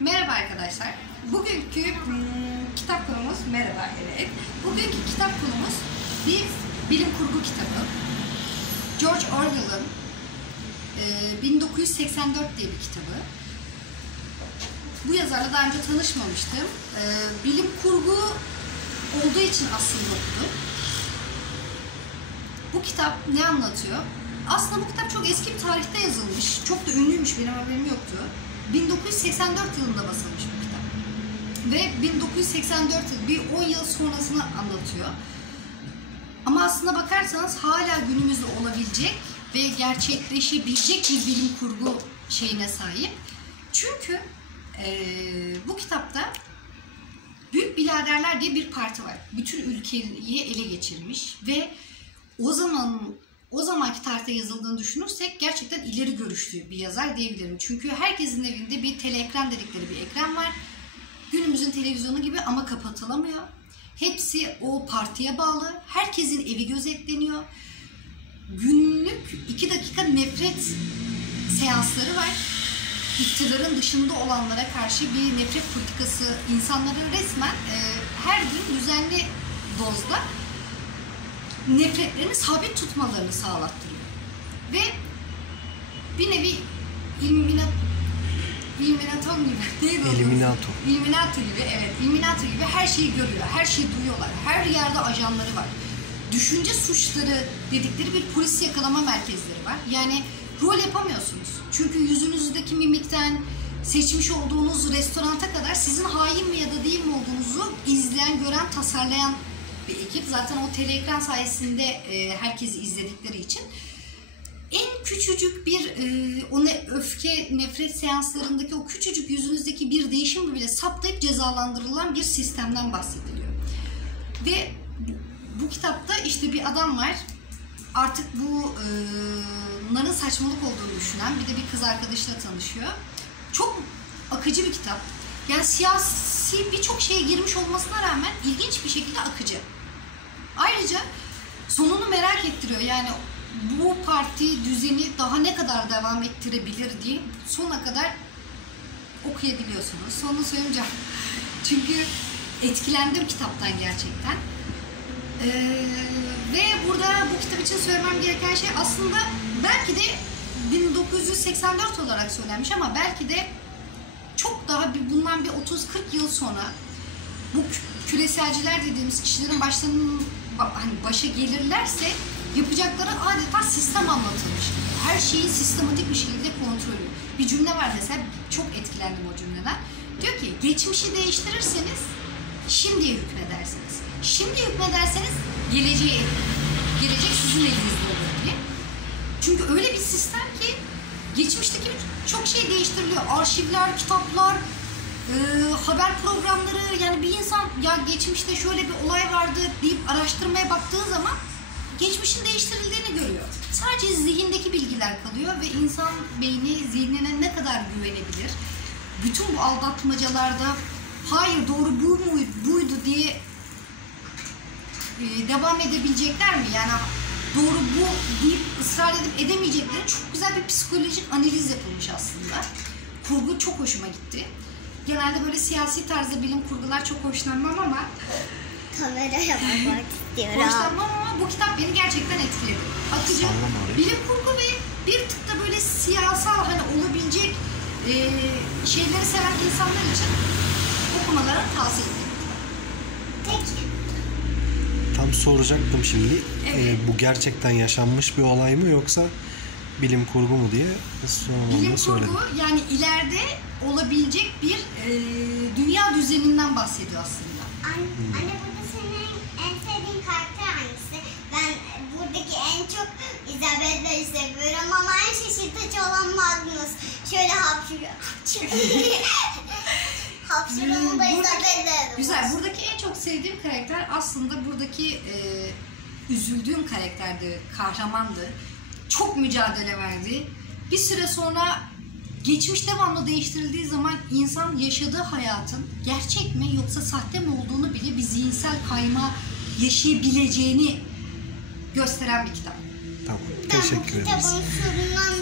Merhaba arkadaşlar. Bugünkü kitap konumuz, merhaba evet. Bugünkü kitap konumuz bir bilim kurgu kitabı. George Orwell'ın 1984 diye bir kitabı. Bu yazarla daha önce tanışmamıştım. Bilim kurgu olduğu için aslında okudum. Bu kitap ne anlatıyor? Aslında bu kitap çok eski bir tarihte yazılmış. Çok da ünlüymüş, benim haberim yoktu. 1984 yılında basılmış bu kitap. Ve 1984 yıl, bir 10 yıl sonrasını anlatıyor. Ama aslına bakarsanız hala günümüzde olabilecek ve gerçekleşebilecek bir bilim kurgu şeyine sahip. Çünkü bu kitapta Büyük Biraderler diye bir parti var. Bütün ülkeyi ele geçirmiş ve o zamanki tarihte yazıldığını düşünürsek gerçekten ileri görüşlü bir yazar diyebilirim. Çünkü herkesin evinde bir teleekran dedikleri bir ekran var. Günümüzün televizyonu gibi ama kapatılamıyor. Hepsi o partiye bağlı. Herkesin evi gözetleniyor. Günlük 2 dakika nefret seansları var. İktidarın dışında olanlara karşı bir nefret politikası, insanların resmen her gün düzenli dozda nefretlerini sabit tutmalarını sağlattırıyor. Ve bir nevi Illuminati gibi, evet, Illuminati gibi her şeyi görüyor, her şeyi duyuyorlar, her yerde ajanları var. Düşünce suçları dedikleri bir polis yakalama merkezleri var. Yani rol yapamıyorsunuz. Çünkü yüzünüzdeki mimikten seçmiş olduğunuz restoranta kadar sizin hain mi ya da değil mi olduğunuzu izleyen, gören, tasarlayan bir ekip. Zaten o teleekran sayesinde herkesi izledikleri için en küçücük bir o öfke, nefret seanslarındaki o küçücük yüzünüzdeki bir değişimi bile saptayıp cezalandırılan bir sistemden bahsediliyor. Ve bu kitapta işte bir adam var. Artık bunların saçmalık olduğunu düşünen bir de bir kız arkadaşıyla tanışıyor. Çok akıcı bir kitap. Yani siyasi birçok şeye girmiş olmasına rağmen ilginç bir şekilde akıcı. Ayrıca sonunu merak ettiriyor. Yani bu parti düzeni daha ne kadar devam ettirebilir diye sona kadar okuyabiliyorsunuz. Sonunu söyleyeceğim. Çünkü etkilendim kitaptan gerçekten. Ve burada bu kitap için söylemem gereken şey aslında belki de 1984 olarak söylenmiş ama belki de çok daha bundan bir 30-40 yıl sonra bu küreselciler dediğimiz kişilerin başa gelirlerse yapacakları adeta sistem anlatılmış. Her şeyi sistematik bir şekilde kontrolü. Bir cümle var mesela, çok etkilendim o cümleden. Diyor ki, geçmişi değiştirirseniz şimdiye hükmedersiniz. Şimdi hükmederseniz gelecek sizin elinizde olur diye. Çünkü öyle bir sistem ki geçmişteki çok şey değiştiriliyor. Arşivler, kitaplar, haber programları, yani bir insan ya geçmişte şöyle bir olay vardı deyip araştırmaya baktığı zaman geçmişin değiştirildiğini görüyor. Sadece zihindeki bilgiler kalıyor ve insan beyni zihnine ne kadar güvenebilir? Bütün bu aldatmacalarda hayır doğru buydu diye devam edebilecekler mi? Yani doğru bu deyip ısrar edip edemeyecekleri çok güzel bir psikolojik analiz yapılmış aslında. Kurgu çok hoşuma gitti. Genelde böyle siyasi tarzda bilim kurgular çok hoşlanmam ama kameraya bakmak istiyorum. Hoşlanmam ama bu kitap beni gerçekten etkiledi. Akıcı, bilim kurgu ve bir tık da böyle siyasal hani olabilecek şeyleri seven insanlar için okumalarını tavsiye ederim. Peki. Tam soracaktım şimdi. Evet. Bu gerçekten yaşanmış bir olay mı yoksa bilim kurgu mu diye bilim söyledim. Kurgu yani ileride olabilecek bir dünya düzeninden bahsediyor aslında. Anne burada senin en sevdiğin karakter hangisi? Ben buradaki en çok Isabella'yı seviyorum ama en şaşırtıcı olan Magnus. Şöyle hapşırıyor. Hapşırığında Isabella. Güzel. Buradaki en çok sevdiğim karakter aslında buradaki üzüldüğüm karakterdi, kahramandı. Çok mücadele verdi. Bir süre sonra geçmiş devamlı değiştirildiği zaman insan yaşadığı hayatın gerçek mi yoksa sahte mi olduğunu bile bir zihinsel kayma yaşayabileceğini gösteren bir kitap. Tamam. Ben bu Teşekkür ederiz. kitabın sonundan